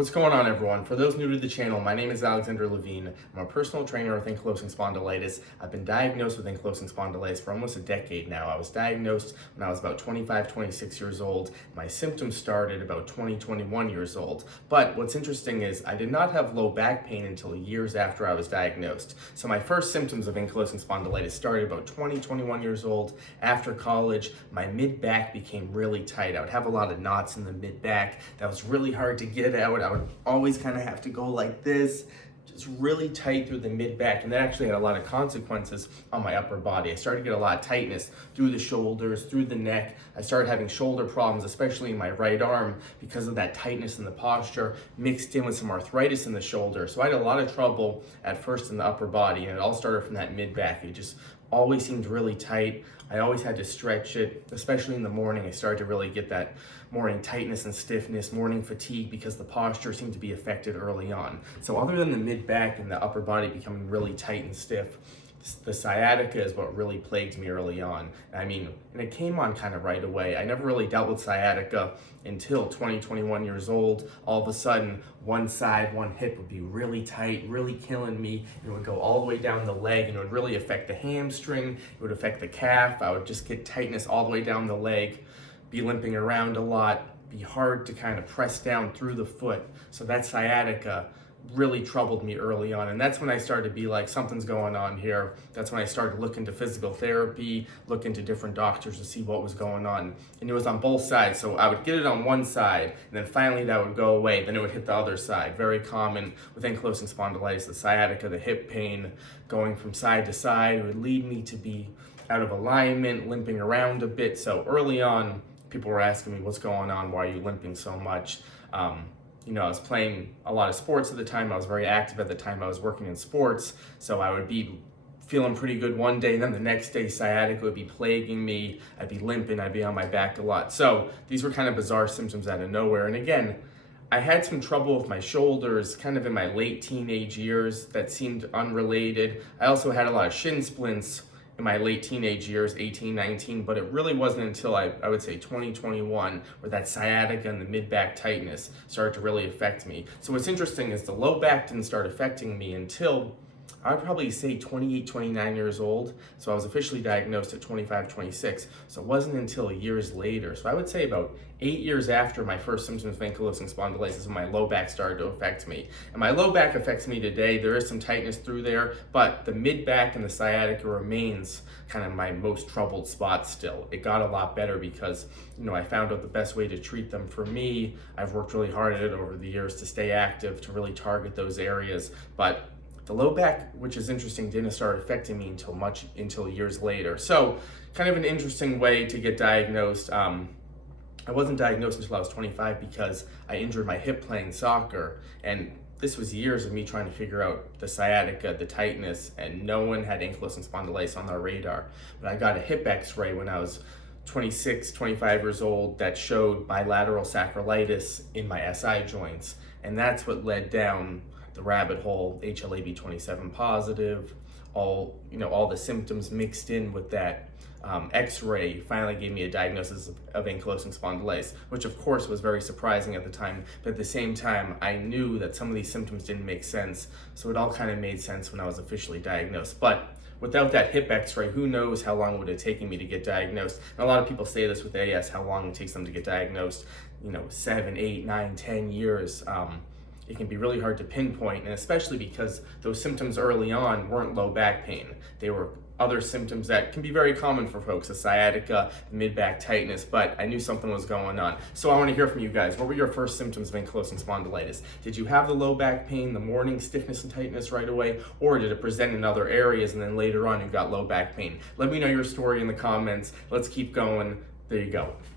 What's going on, everyone? For those new to the channel, my name is Alexander Levine. I'm a personal trainer with Ankylosing Spondylitis. I've been diagnosed with Ankylosing Spondylitis for almost a decade now. I was diagnosed when I was about 25, 26 years old. My symptoms started about 20, 21 years old. But what's interesting is I did not have low back pain until years after I was diagnosed. So my first symptoms of Ankylosing Spondylitis started about 20, 21 years old. After college, my mid-back became really tight. I would have a lot of knots in the mid-back. That was really hard to get out. I would always kind of have to go like this, just really tight through the mid-back, and that actually had a lot of consequences on my upper body. I started to get a lot of tightness through the shoulders, through the neck. I started having shoulder problems, especially in my right arm, because of that tightness in the posture, mixed in with some arthritis in the shoulder. So I had a lot of trouble at first in the upper body, and it all started from that mid-back. It just always seemed really tight. I always had to stretch it, especially in the morning. I started to really get that morning tightness and stiffness, morning fatigue, because the posture seemed to be affected early on. So other than the mid-back and the upper body becoming really tight and stiff, the sciatica is what really plagued me early on. And it came on kind of right away. I never really dealt with sciatica until 20, 21 years old. All of a sudden, one side, one hip would be really tight, really killing me. It would go all the way down the leg, and it would really affect the hamstring. It would affect the calf. I would just get tightness all the way down the leg, be limping around a lot, be hard to kind of press down through the foot. So that sciatica really troubled me early on, and that's when I started to be like, something's going on here. That's when I started to look into physical therapy, look into different doctors to see what was going on. And it was on both sides. So I would get it on one side, and then finally that would go away, then it would hit the other side. Very common with ankylosing spondylitis, the sciatica, the hip pain going from side to side. It would lead me to be out of alignment, limping around a bit. So early on, people were asking me, what's going on? Why are you limping so much? I was playing a lot of sports at the time. I was very active at the time. I was working in sports. So I would be feeling pretty good one day, and then the next day sciatica would be plaguing me. I'd be limping, I'd be on my back a lot. So these were kind of bizarre symptoms out of nowhere. And again, I had some trouble with my shoulders kind of in my late teenage years that seemed unrelated. I also had a lot of shin splints in my late teenage years, 18, 19, but it really wasn't until I would say 2021 where that sciatica and the mid-back tightness started to really affect me. So what's interesting is the low back didn't start affecting me until I would probably say 28, 29 years old. So I was officially diagnosed at 25, 26. So it wasn't until years later. So I would say about 8 years after my first symptoms of ankylosing spondylitis when my low back started to affect me. And my low back affects me today. There is some tightness through there, but the mid-back and the sciatica remains kind of my most troubled spot still. It got a lot better because, I found out the best way to treat them for me. I've worked really hard at it over the years to stay active, to really target those areas. But the low back, which is interesting, didn't start affecting me until years later. So kind of an interesting way to get diagnosed. I wasn't diagnosed until I was 25 because I injured my hip playing soccer. And this was years of me trying to figure out the sciatica, the tightness, and no one had ankylosing spondylitis on their radar. But I got a hip x-ray when I was 26, 25 years old that showed bilateral sacroiliitis in my SI joints. And that's what led down the rabbit hole, HLA-B27 positive, all the symptoms mixed in with that x-ray finally gave me a diagnosis of ankylosing spondylitis, which of course was very surprising at the time, but at the same time I knew that some of these symptoms didn't make sense, so it all kind of made sense when I was officially diagnosed. But without that hip x-ray, who knows how long it would have taken me to get diagnosed. And a lot of people say this with AS, how long it takes them to get diagnosed, 7, 8, 9, 10 years. It can be really hard to pinpoint, and especially because those symptoms early on weren't low back pain. They were other symptoms that can be very common for folks, the sciatica, mid-back tightness, but I knew something was going on. So I want to hear from you guys. What were your first symptoms of ankylosing spondylitis? Did you have the low back pain, the morning stiffness and tightness right away, or did it present in other areas and then later on you got low back pain? Let me know your story in the comments. Let's keep going. There you go.